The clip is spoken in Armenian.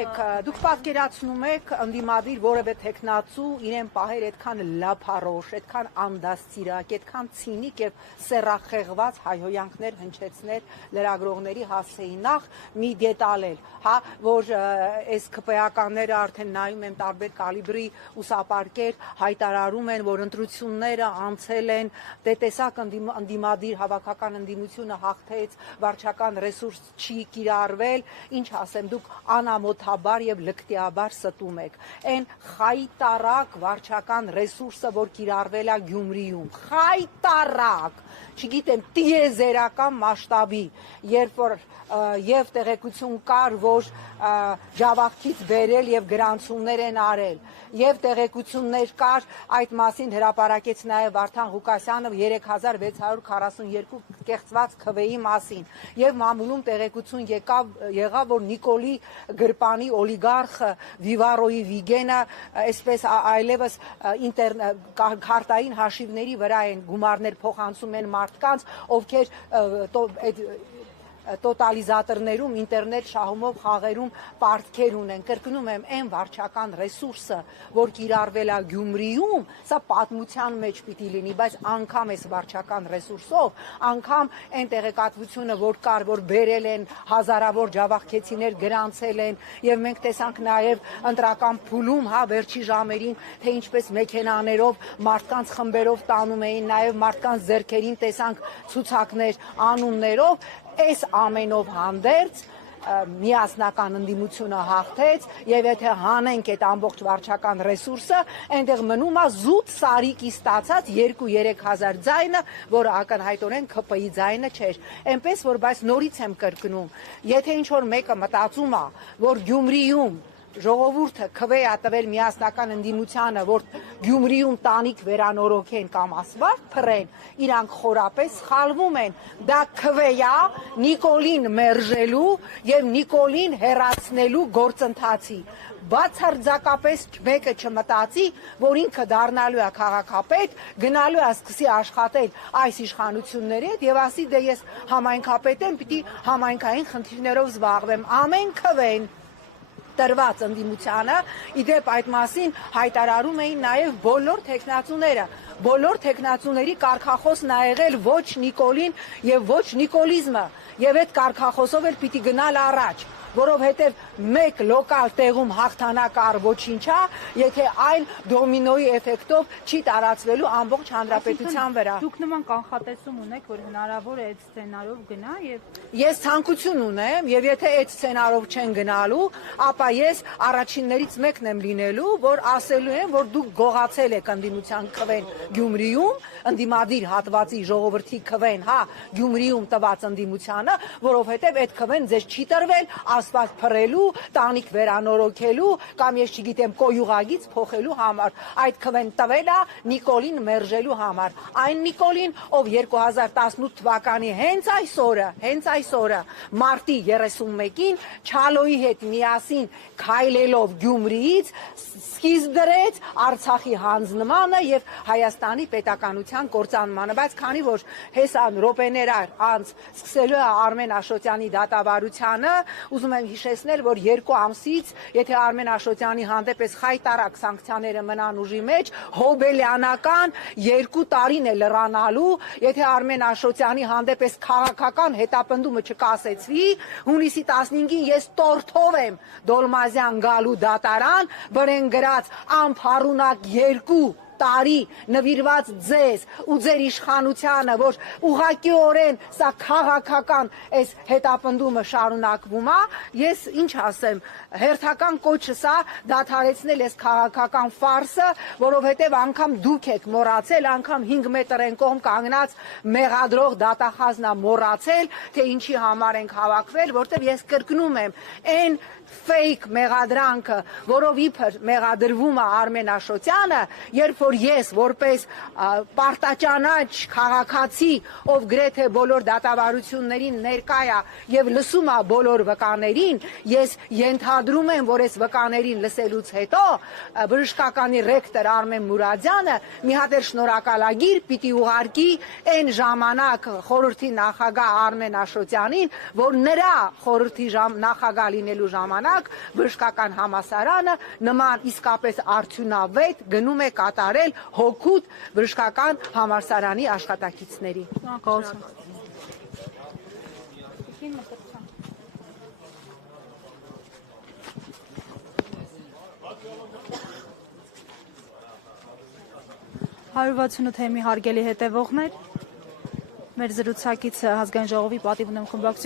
Գիտեք, դուք պատկերացնում եք ընդդիմադիր որևէ տեխնացու իրեն պահեր այդքան լափառոշ, այդքան անդաստիրակ, այդքան ցինիկ եւ սեռախեղված հայհոյանքներ հնչեցներ լրագրողների հասցեին նախ մի դետալ, հա, որ այս ԿՊԱ-ականները արդեն նայում են տարբեր կալիբրի ուսապարկեր, հայտարարում են, որ ընտրությունները անցել են, տեսակ ընդդիմադիր հավաքական ընդդիմությունը հաղթեց, վարչական ռեսուրս չի կիրառվել, ինչ ասեմ, դուք անամոթաբար եւ լկտիաբար ստում եք։ Այն խայտարակ վարչական ռեսուրսը, որ կիրառվել է Գյումրիում, խայտարակ, չգիտեմ, տիեզերական մասշտաբի, երբ որ եւ տեղեկություն կար, որ Ջավախքից բերել եւ գրանցումներ են արել, եւ տեղեկություններ կար, այդ մասին հրապարակեց նաեւ Վարդան Ղուկասյանը 3642 կեղծված քվեի մասին, եւ մամուլում տեղեկություն եղավ, որ Նիկոլի Գրպանի օլիգարխը Վիվարոյի Վիգենը, այսպես այլևս քարտային հաշիվների վրա են գումարներ փոխանցում են մարդկանց, ովքեր տոտալիզատորներում, ինտերնետ շահումով խաղերում պարտքեր ունեն, կրկնում եմ, այն վարչական ռեսուրսը, որ կիրառվել է Գյումրիում, սա պատմության մեջ պիտի լինի, բայց անգամ այս վարչական ռեսուրսով, անգամ այն տեղեկատվությունը, որ կար, որ բերել են հազարավոր ջավախքեցիներ գրանցել են, եւ մենք տեսանք նաեւ ընտրական փուլում, հա, վերջի ժամերին, թե ինչպես մեքենաներով մարդկանց խմբերով տանում էին, նաեւ մարդկանց ձեռքերին տեսանք ցուցակներ անուններով, այս ամենով հանդերձ միասնական ընդդիմությունը հաղթեց եւ եթե հանենք այդ ամբողջ վարչական ռեսուրսը, այնտեղ մնում է զուտ սարիկի ստացած 2-3 հազար ձայնը, որը ակնհայտորեն ԿՊ-ի ձայնը չէր։ Այնպես որ բայց նորից եմ կրկնում, եթե ինչ որ մեկը մտածում է, որ Գյումրիում ժողովուրդը քվե է տվել միասնական ընդդիմությանը, որ Գյումրիում տանիք վերանորոգեն կամ ասֆալտ փռեն, իրանք խորապես սխալվում են։ Դա քվե է Նիկոլին մերժելու եւ Նիկոլին հեռացնելու գործընթացի։ Բացարձակապես մեկը չմտածի, որ ինքը դառնալու է քաղաքապետ, գնալու է սկսի աշխատել այս իշխանությունների հետ եւ ասի դե ես համայնքապետ եմ, պիտի համայնքային խնդիրներով զբաղվեմ։ Ամեն քվեն տրված ընդդիմությանը, իդեպ այդ մասին հայտարարում էին նաև բոլոր տեխնացուները, բոլոր տեխնացուների կարգախոսն ա եղել ոչ Նիկոլին եւ ոչ նիկոլիզմը, եւ այդ կարգախոսով էլ պիտի գնալ առաջ, որովհետեւ մեկ լոկալ տեղում հաղթանակ առ ոչինչ է, եթե այն դոմինոյի էֆեկտով չի տարածվելու ամբողջ հանրապետության վրա։ Դուք նման կանխատեսում ունեք, որ հնարավոր է այդ սցենարով գնա եւ Ես ցանկություն ունեմ եւ եթե այդ սցենարով չեն գնալու, ապա ես առաջիններից մեկն եմ լինելու, որ ասելու եմ, որ դուք գողացել եք ընդդիմության քվեն Գյումրիում, ընդդիմադիր հատվածի ժողովրդի քվեն, հա, Գյումրիում տված ընդդիմությանը, որովհետեւ այդ քվեն ձեզ չի տրվել ասֆալտ փռելու, տանիք վերանորոգելու կամ ես չգիտեմ կոյուղագից փոխելու համար, այդ քվեն տվել է Նիկոլին մերժելու համար, այն Նիկոլին, ով 2018 թվականի հենց այսօրը մարտի 31-ին Չալոյի հետ միասին քայլելով Գյումրիից սկիզբ դրեց Արցախի հանձնմանը եւ Հայաստանի պետականության կործանմանը, բայց քանի որ հեսան րոպեներ անց սկսելու է Արմեն Աշոտյանի դատավարությունը, ուզում եմ հիշեցնել, որ 2 ամսից, եթե Արմեն Աշոտյանի հանդեպ այս խայտարակ սանկցիաները մնան ուժի մեջ, հոբելյանական 2 տարին է լրանալու, եթե Արմեն Աշոտյանի հանդեպ այս քաղաքական հետապնդումը չկասեցվի, հունիսի 15-ին ես տորթով եմ Դոլմազյան գալու դատարան, բրեն գրած անփառունակ 2 տարի նվիրված ձեզ ու ձեր իշխանությանը, որ ուղղակիորեն սա քաղաքական այս հետապնդումը շարունակվում է, ես ինչ ասեմ, հերթական կոչս է դադարեցնել այս քաղաքական ֆարսը, որովհետև անգամ դուք եք մոռացել, անգամ 5 մետր են կողմ կանգնած մեղադրող դատախազն է մոռացել, թե ինչի համար ենք հավաքվել, որտեղ ես կրկնում եմ, այն fake մեղադրանքը, որով իբր մեղադրվում է Արմեն Աշոտյանը, երբ որ որ ես որպես պարտաճանաչ քաղաքացի, ով գրեթե բոլոր դատավարություններին ներկա է եւ լսում է բոլոր վկաներին, ես ենթադրում եմ, որ այս վկաներին լսելուց հետո բժշկականի ռեկտոր Արմեն Մուրադյանը մի հատ շնորհակալագիր պիտի ուղարկի այն ժամանակ խորհրդի նախագահ Արմեն Աշոտյանին, որ նրա խորհրդի նախագահ լինելու ժամանակ բժշկական համալսարանը նման իսկապես արդյունավետ գնում է կատարել հօգուտ բժշկական համալսարանի աշխատակիցների։ Հարյուր 68 թեմի հարգելի հետևողներ, մեր զրուցակիցը Ազգային ժողովի պատիվ ունեմ խմբակցության